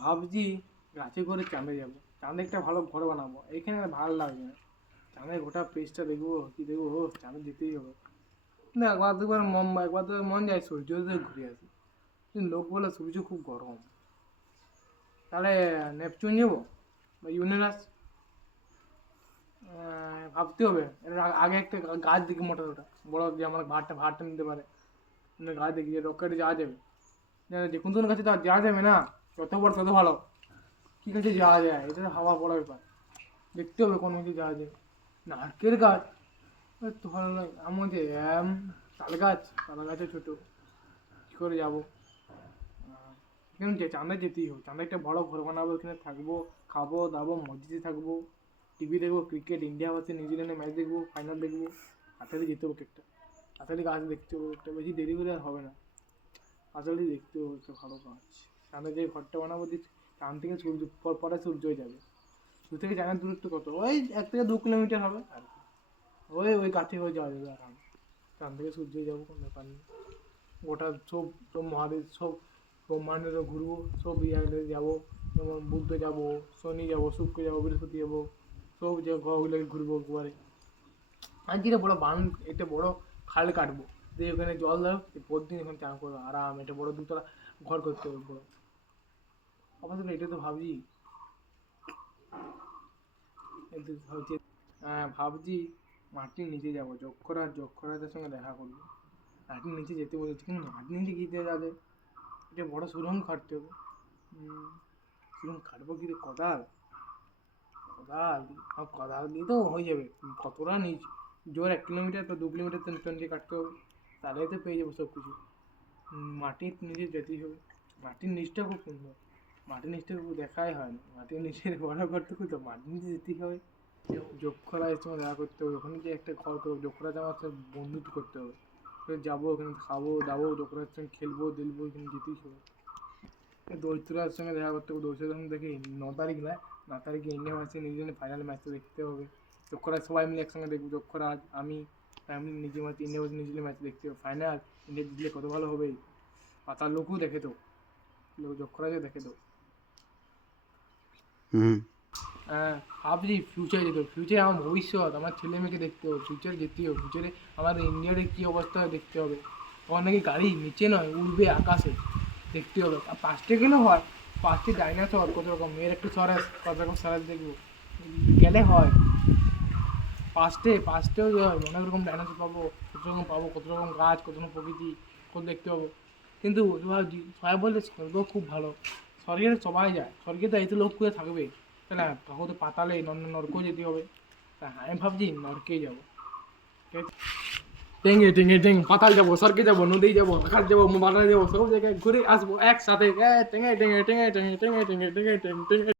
ভাবছি গাছে করে চাঁদে যাব। চাঁদে একটা ভালো ঘর বানাবো। এখানে ভালো লাগবে না। চাঁদে গোটা পেজটা দেখব কি দেখব? ও চাঁদে যেতেই হবে। না একবার দুবার মন একবার তো মন যায় সূর্য উদয় ঘুরে আসি। লোক বলে সূর্য খুব গরম। তাহলে নেপচুন যাব বা ইউরেনাস আহ, ভাবতে হবে। আগে একটা গাছ দেখি মোটা মোটা। বড় যে আমার ভাতটা ভাতটা নিতে পারে। গাছ দেখি যে রকেটে যাওয়া যাবে। যে কোন কোন গাছে তো আর যাওয়া যাবে না। যত বড় তত ভালো। কী গাছে যাওয়া যায়? এটা হাওয়া পড়া ব্যাপার। দেখতে হবে কোন গাছে যাওয়া যায়। নারকেল গাছ? তো ভালো লাগে। আমার যে আম, তাল গাছ। তাল গাছে ছোটো। কী করে যাব? কেন যে চাঁদা যেতেই হবে। চাঁদা একটা বড় ঘর বানাবো। এখানে থাকব খাব দাবো মসজিদে থাকব টিভি দেখব ক্রিকেট ইন্ডিয়া ভার্সেস নিউজিল্যান্ডের ম্যাচ দেখব ফাইনাল দেখব। তাড়াতাড়ি যেতে হবে একটা তাড়াতাড়ি গাছ দেখতে হবে। একটা বেশি দেরি করে আর হবে না। তাড়াতাড়ি দেখতে হবে। একটা ভালো গাছ চাঁদে যে ঘরটা বানাবো যে চাঁদ থেকে সূর্য পর সূর্য যাবে। দু থেকে চাঁদের দূরত্ব কত? ওই এক থেকে দু কিলোমিটার হবে। আর কি। ওই ওই কাছে হয়ে যাওয়া যাবে আরাম। চাঁদ থেকে সূর্য যাব কোনো ব্যাপার নেই। গোটা সব সব মহাদেশ সব ব্রহ্মাণ্ডেরও ঘুরবো সব ইয়াতে যাব। যেমন বুদ্ধ যাব শনি যাব শুক্র যাব বৃহস্পতি যাব সব যে গ্রহগুলোকে ঘুরবো একবারে। আর যেটা বড় বান একটা বড় খাল কাটবো। দিয়ে ওখানে জল দাও প্রতিদিন এখানে চান করব। আরাম এটা বড় দুতলা ঘর করতে হবে। বড় অবশ্য এটা তো এই ভাবছি। হ্যাঁ ভাবছি মাটির নিচে যাব, যক্ষরা যক্ষরাজের সঙ্গে দেখা করব। মাটির নিচে যেতে বলেছি, কিন্তু মাটির নিচে গিয়ে যাবে? এটা বড় সুরঙ্গ কাটতে হবে। সুরঙ্গ কাটবো কি দিয়ে? কোদাল। কোদাল? কোদাল দিয়ে তো হয়ে যাবে। কতটা নিচ? জোর এক কিলোমিটার তো দু কিলোমিটার তিন কিলোমিটার কাটতে হবে। তাহলে তো পেয়ে যাব সব কিছু মাটির নিচে যেতেই হবে। মাটির নিচটা খুব সুন্দর। মাটির নিচটা খুব দেখাই হয় না। মাটির নিচে বড় করতে তো মাটির নিচে যেতেই হবে। যক্ষরাজের সঙ্গে দেখা করতে হবে। ওখানে যে একটা ঘর করব যক্ষরাজ আমার সাথে বন্ধুত্ব করতে হবে। ওখানে যাব ওখানে, খাব, দাবো যক্ষরাজের সঙ্গে খেলব দেখব ওখানে যেতেই হবে। দৈত্যরার সঙ্গে দেখা করতে হবে। দৈত্যরার সঙ্গে দেখি ন তারিখ না, ন তারিখে ইন্ডিয়া ম্যাচে নিউজিল্যান্ডের ফাইনাল ম্যাচটা দেখতে হবে। যক্ষরাজ সবাই মিলে একসঙ্গে দেখব। যোগ যক্ষরাজ আমি ফ্যামিলি নিজে match India match New Zealand match দেখতে হবে। ফাইনাল ইন্ডিয়া জিতলে কত ভালো হবে? পাতার লোকও দেখে তো। লোক যোগ যক্ষরাজও দেখে তো। হুম। হ্যাঁ ভাবছি ফিউচারে যেতে হবে। ফিউচারে আমার ভবিষ্যৎ, আমার ছেলে মেয়েকে দেখতে হবে ফিউচারে যেতেই হবে ফিউচারে আমাদের ইন্ডিয়ার কী অবস্থা দেখতে হবে। তখন নাকি গাড়ি নিচে নয়, উড়বে আকাশে, দেখতে হবে। আর পাঁচটে গেলে হয়? পাঁচটি ডাইনাসর কত রকম? মেয়ের একটু সরাস, কত রকম সরাস দেখব। গেলে হয়। পাঁচটে পাঁচটেও হয়, অনেক রকম ডাইনাসর পাবো, কত রকম পাবো, কত রকম গাছ, কত রকম প্রকৃতি, কত দেখতে পাবো। কিন্তু সবাই স্বর্গ খুব ভালো। স্বর্গে সবাই যায়। স্বর্গে তো এই লোক করে থাকবে। তাহলে কাকু তো পাতালে নর নরকেও যেতে হবে। তা আমি ভাবছি নরকে যাব। টেঙ্গে টেঙ্গে টেঙ্গে, পাতাল যাব, স্বর্গে যাব, নদী যাব, আকাশ যাব মোবাইল যাব, সব জায়গায় ঘুরে আসব একসাথে। টেঙ্গে টেঙ্গে টেঙ্গে টেঙ্গে টেঙ্গে টেঙ্গে টেঙ্গে টেঙ্গে।